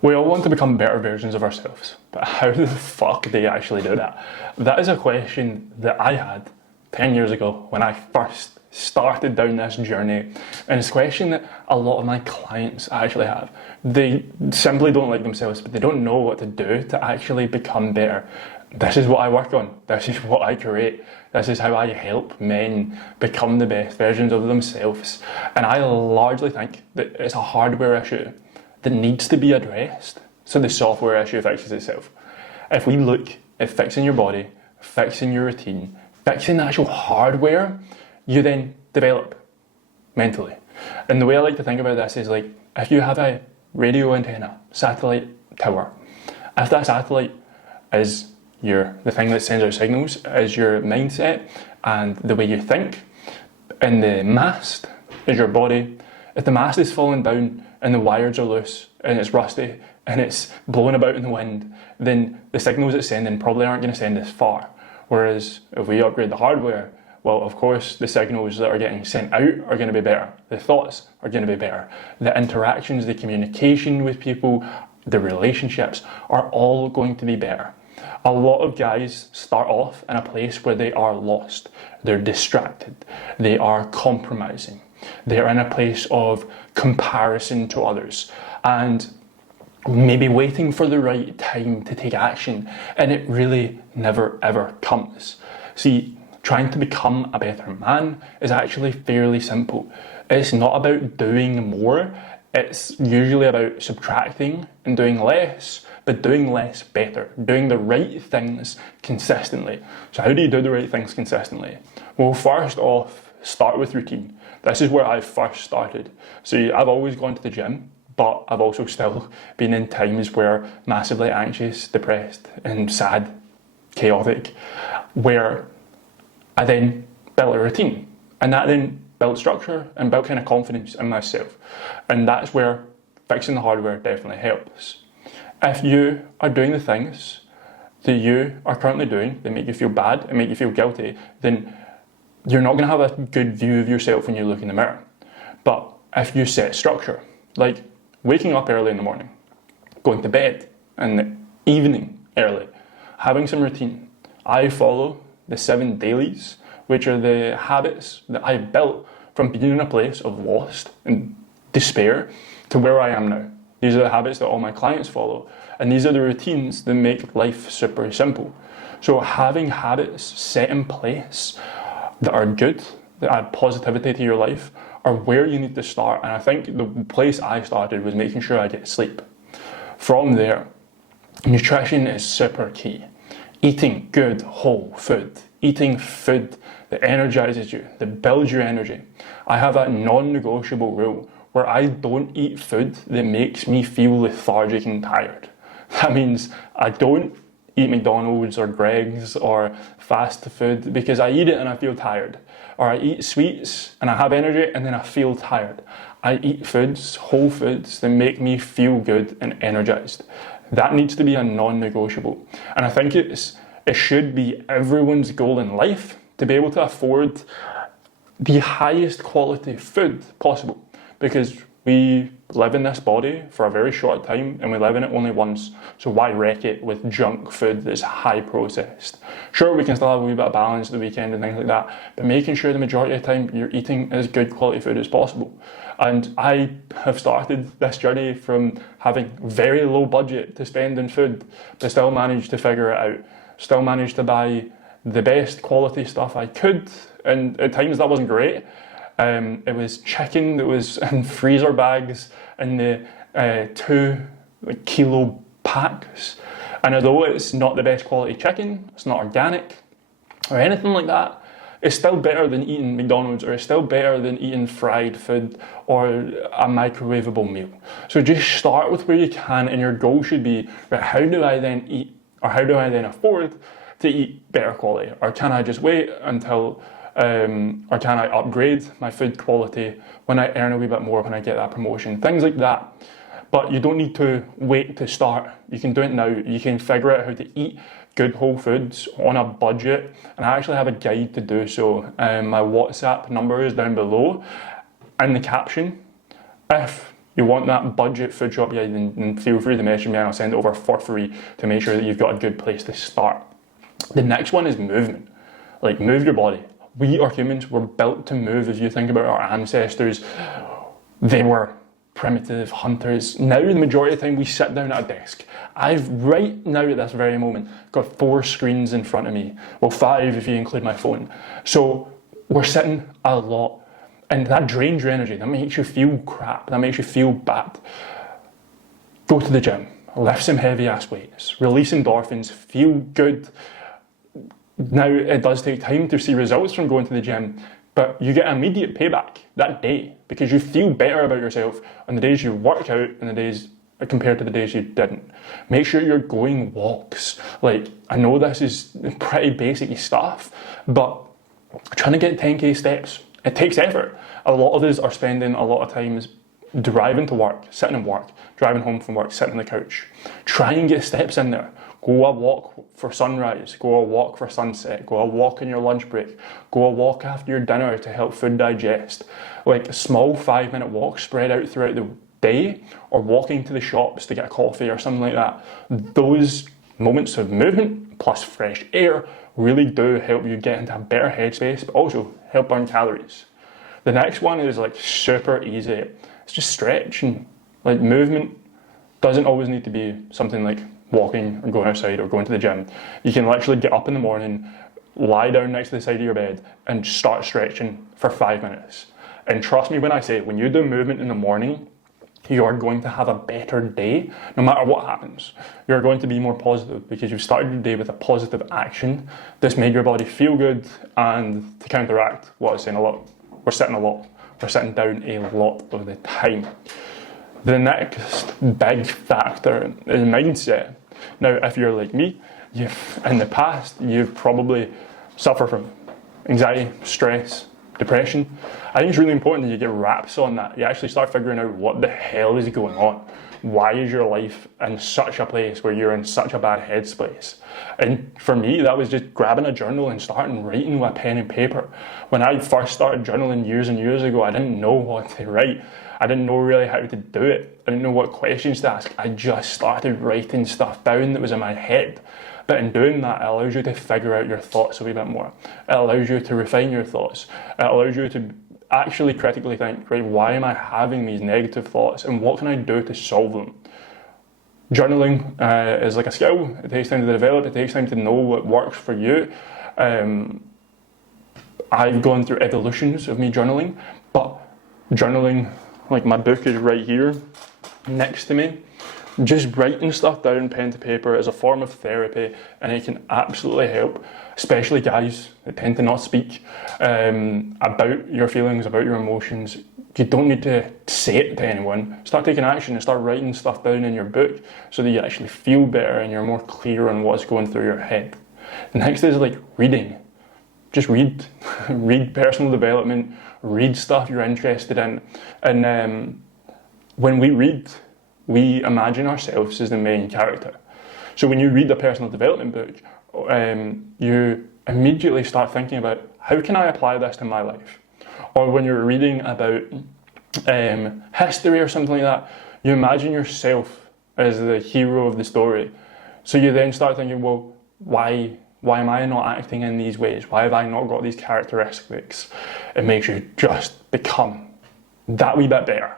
We all want to become better versions of ourselves, but how the fuck do you actually do that? That is a question that I had 10 years ago when I first started down this journey, and it's a question that a lot of my clients actually have. They simply don't like themselves, but they don't know what to do to actually become better. This is what I work on. This is what I create. This is how I help men become the best versions of themselves. And I largely think that it's a hardware issue that needs to be addressed so the software issue fixes itself. If we look at fixing your body, fixing your routine, fixing the actual hardware, you then develop mentally. And the way I like to think about this is like, if you have a radio antenna, satellite tower, if that satellite is the thing that sends out signals, is your mindset and the way you think, and the mast is your body. If the mast is falling down and the wires are loose and it's rusty and it's blowing about in the wind, then the signals it's sending probably aren't going to send as far. Whereas if we upgrade the hardware, well, of course, the signals that are getting sent out are going to be better. The thoughts are going to be better. The interactions, the communication with people, the relationships are all going to be better. A lot of guys start off in a place where they are lost. They're distracted. They are compromising. They're in a place of comparison to others and maybe waiting for the right time to take action, and it really never ever comes. See, trying to become a better man is actually fairly simple. It's not about doing more. It's usually about subtracting and doing less, but doing less better, doing the right things consistently. So how do you do the right things consistently? Well, first off, start with routine. This is where I first started. See, I've always gone to the gym, but I've also still been in times where massively anxious, depressed, and sad, chaotic, where I then built a routine, and that then built structure and built kind of confidence in myself. And that's where fixing the hardware definitely helps. If you are doing the things that you are currently doing that make you feel bad and make you feel guilty, then you're not going to have a good view of yourself when you look in the mirror. But if you set structure, like waking up early in the morning, going to bed in the evening early, having some routine. I follow the 7 dailies, which are the habits that I built from being in a place of lost and despair to where I am now. These are the habits that all my clients follow, and these are the routines that make life super simple. So having habits set in place that are good, that add positivity to your life, are where you need to start. And I think the place I started was making sure I get sleep. From there, nutrition is super key. Eating good whole food, eating food that energizes you, that builds your energy. I have a non-negotiable rule where I don't eat food that makes me feel lethargic and tired. That means I don't eat McDonald's or Greggs or fast food because I eat it and I feel tired. Or I eat sweets and I have energy and then I feel tired. I eat foods, whole foods, that make me feel good and energized. That needs to be a non-negotiable. And I think it should be everyone's goal in life to be able to afford the highest quality food possible, because we live in this body for a very short time and we live in it only once, so why wreck it with junk food that's high processed? Sure, we can still have a wee bit of balance at the weekend and things like that, but making sure the majority of the time you're eating as good quality food as possible. And I have started this journey from having very low budget to spend on food, but still managed to figure it out, still managed to buy the best quality stuff I could, and at times that wasn't great. It was chicken that was in freezer bags in the 2 kilo packs. And although it's not the best quality chicken, it's not organic or anything like that, it's still better than eating McDonald's, or it's still better than eating fried food or a microwavable meal. So just start with where you can, and your goal should be, right, how do I then eat, or how do I then afford to eat better quality? Or can I just wait until or can I upgrade my food quality when I earn a wee bit more, when I get that promotion? Things like that. But you don't need to wait to start. You can do it now. You can figure out how to eat good whole foods on a budget, and I actually have a guide to do so. My WhatsApp number is down below in the caption. If you want that budget food shop guide, then feel free to message me and I'll send it over for free to make sure that you've got a good place to start. The next one is movement. Like, move your body. We are humans, we're built to move. If you think about our ancestors, they were primitive hunters. Now, the majority of the time, we sit down at a desk. I've, right now at this very moment, got 4 screens in front of me. Well, 5 if you include my phone. So we're sitting a lot. And that drains your energy. That makes you feel crap. That makes you feel bad. Go to the gym. Lift some heavy ass weights. Release endorphins. Feel good. Now, it does take time to see results from going to the gym, but you get immediate payback that day because you feel better about yourself on the days you work out and the days compared to the days you didn't. Make sure you're going walks. Like, I know this is pretty basic stuff, but trying to get 10k steps, it takes effort. A lot of us are spending a lot of times driving to work, sitting in work, driving home from work, sitting on the couch. Try and get steps in there. Go a walk for sunrise, go a walk for sunset, go a walk in your lunch break, go a walk after your dinner to help food digest. Like, a small 5-minute walk spread out throughout the day, or walking to the shops to get a coffee or something like that. Those moments of movement plus fresh air really do help you get into a better headspace, but also help burn calories. The next one is like super easy. It's just stretching. Like, movement doesn't always need to be something like walking or going outside or going to the gym. You can literally get up in the morning, lie down next to the side of your bed and start stretching for 5 minutes. And trust me when I say, when you do movement in the morning, you're going to have a better day no matter what happens. You're going to be more positive because you've started your day with a positive action. This made your body feel good, and to counteract what I was saying a lot, we're sitting a lot. We're sitting down a lot of the time. The next big factor is mindset. Now, if you're like me, in the past, you've probably suffered from anxiety, stress, depression. I think it's really important that you get wraps on that. You actually start figuring out what the hell is going on. Why is your life in such a place where you're in such a bad headspace? And for me, that was just grabbing a journal and starting writing with a pen and paper. When I first started journaling years and years ago, I didn't know what to write. I didn't know really how to do it. I didn't know what questions to ask. I just started writing stuff down that was in my head. But in doing that, it allows you to figure out your thoughts a wee bit more. It allows you to refine your thoughts. It allows you to actually critically think, right, why am I having these negative thoughts and what can I do to solve them? Journaling is like a skill. It takes time to develop. It takes time to know what works for you. I've gone through evolutions of me journaling, but journaling, like my book is right here next to me. Just writing stuff down pen to paper is a form of therapy, and it can absolutely help, especially guys that tend to not speak about your feelings, about your emotions. You don't need to say it to anyone. Start taking action and start writing stuff down in your book so that you actually feel better and you're more clear on what's going through your head. The next is like reading. Just read. Read personal development, read stuff you're interested in. And when we read, we imagine ourselves as the main character. So when you read a personal development book, you immediately start thinking about, how can I apply this to my life? Or when you're reading about history or something like that, you imagine yourself as the hero of the story. So you then start thinking, well, why am I not acting in these ways? Why have I not got these characteristics? It makes you just become that wee bit better.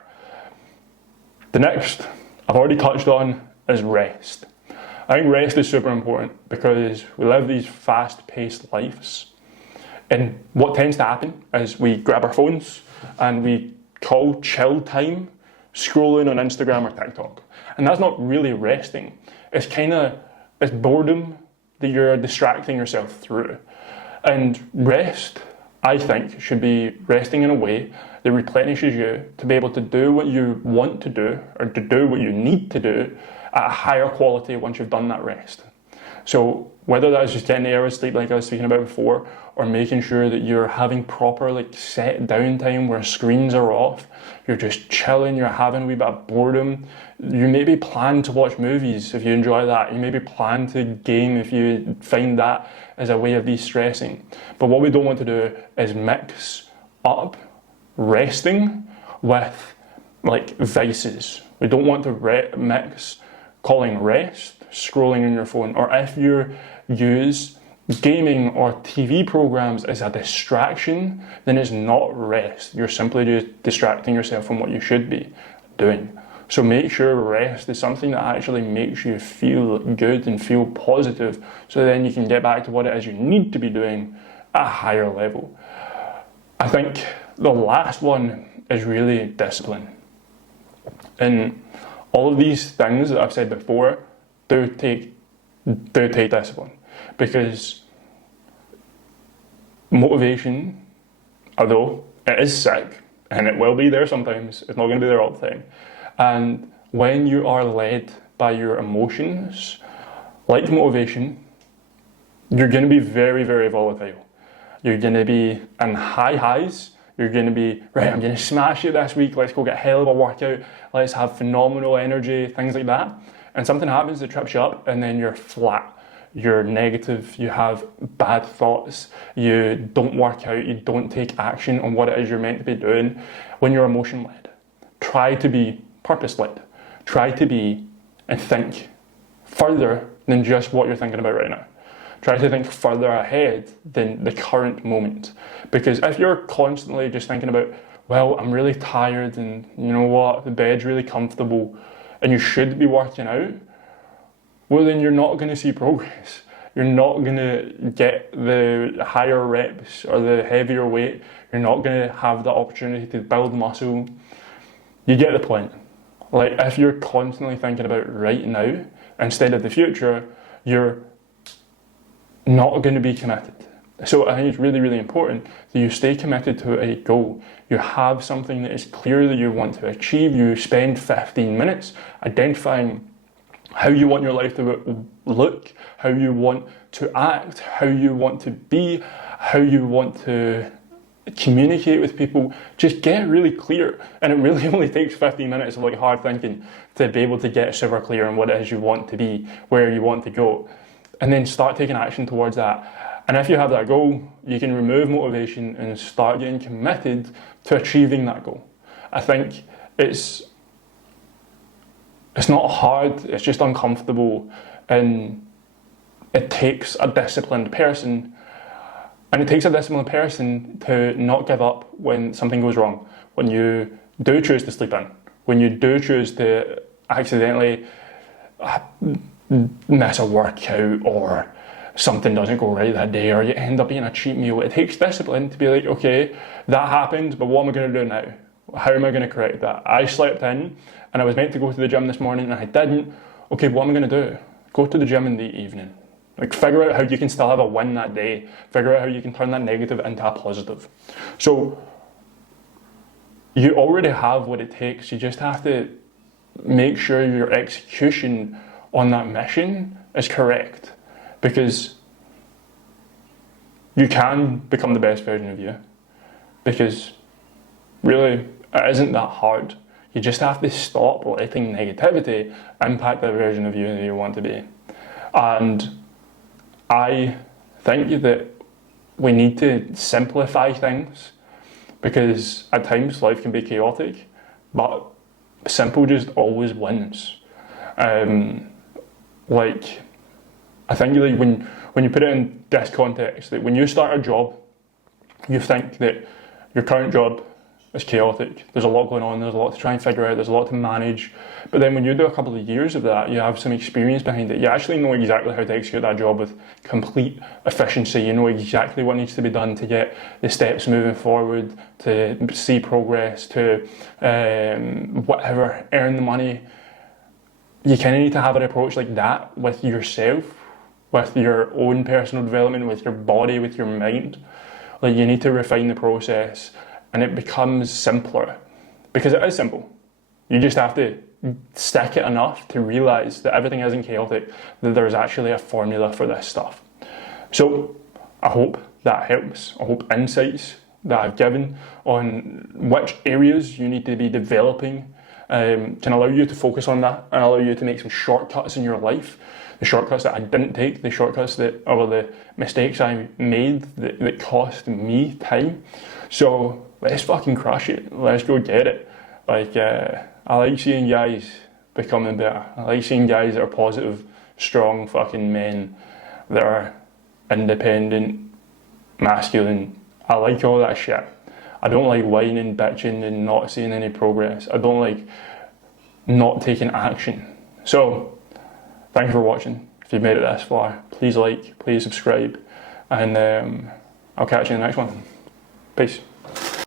The next, I've already touched on, is rest. I think rest is super important because we live these fast-paced lives. And what tends to happen is we grab our phones and we call chill time scrolling on Instagram or TikTok. And that's not really resting. It's boredom that you're distracting yourself through. And rest, I think, should be resting in a way that replenishes you to be able to do what you want to do or to do what you need to do at a higher quality once you've done that rest. So whether that's just getting the hours sleep like I was speaking about before, or making sure that you're having proper set downtime where screens are off, you're just chilling, you're having a wee bit of boredom. You maybe plan to watch movies if you enjoy that. You maybe plan to game if you find that as a way of de-stressing. But what we don't want to do is mix up resting with like vices. We don't want to mix calling rest, scrolling on your phone, or if you use gaming or TV programs as a distraction, then it's not rest. You're simply just distracting yourself from what you should be doing. So make sure rest is something that actually makes you feel good and feel positive, so then you can get back to what it is you need to be doing at a higher level. I think the last one is really discipline. And all of these things that I've said before do take discipline, because motivation, although it is sick and it will be there sometimes, it's not going to be there all the time. And when you are led by your emotions, like motivation, you're going to be very, very volatile. You're going to be in high highs. You're going to be, right, I'm going to smash it this week. Let's go get hell of a workout. Let's have phenomenal energy, things like that. And something happens that trips you up, and then you're flat. You're negative. You have bad thoughts. You don't work out. You don't take action on what it is you're meant to be doing. When you're emotion-led, try to be purpose-led. Try to be and think further than just what you're thinking about right now. Try to think further ahead than the current moment. Because if you're constantly just thinking about, well, I'm really tired and you know what, the bed's really comfortable and you should be working out, well then you're not going to see progress. You're not going to get the higher reps or the heavier weight. You're not going to have the opportunity to build muscle. You get the point. Like, if you're constantly thinking about right now instead of the future, you're not going to be committed. So I think it's really, really important that you stay committed to a goal. You have something that is clear that you want to achieve. You spend 15 minutes identifying how you want your life to look, how you want to act, how you want to be, how you want to communicate with people. Just get really clear. And it really only takes 15 minutes of like hard thinking to be able to get super clear on what it is you want to be, where you want to go. And then start taking action towards that. And if you have that goal, you can remove motivation and start getting committed to achieving that goal. I think it's not hard, it's just uncomfortable, and it takes a disciplined person. And it takes a disciplined person to not give up when something goes wrong. When you do choose to sleep in, when you do choose to accidentally miss a workout, or something doesn't go right that day, or you end up eating a cheat meal. It takes discipline to be like, okay, that happened, but what am I going to do now? How am I going to correct that? I slept in and I was meant to go to the gym this morning and I didn't. Okay, what am I going to do? Go to the gym in the evening. Like, figure out how you can still have a win that day. Figure out how you can turn that negative into a positive. So you already have what it takes. You just have to make sure your execution on that mission is correct, because you can become the best version of you, because really it isn't that hard. You just have to stop letting negativity impact the version of you that you want to be. And I think that we need to simplify things, because at times life can be chaotic, but simple just always wins. Like, I think like when you put it in this context, that when you start a job, you think that your current job is chaotic. There's a lot going on, there's a lot to try and figure out, there's a lot to manage. But then when you do a couple of years of that, you have some experience behind it. You actually know exactly how to execute that job with complete efficiency. You know exactly what needs to be done to get the steps moving forward, to see progress, to whatever, earn the money. You kind of need to have an approach like that with yourself, with your own personal development, with your body, with your mind. Like, you need to refine the process, and it becomes simpler, because it is simple. You just have to stick it enough to realise that everything isn't chaotic, that there's actually a formula for this stuff. So I hope that helps. I hope insights that I've given on which areas you need to be developing can allow you to focus on that, and allow you to make some shortcuts in your life. The shortcuts that I didn't take, the shortcuts or the mistakes I made that cost me time. So let's fucking crush it. Let's go get it. Like, I like seeing guys becoming better. I like seeing guys that are positive, strong fucking men that are independent, masculine. I like all that shit. I don't like whining, bitching, and not seeing any progress. I don't like not taking action. So, thank you for watching. If you've made it this far, please like, please subscribe, and I'll catch you in the next one. Peace.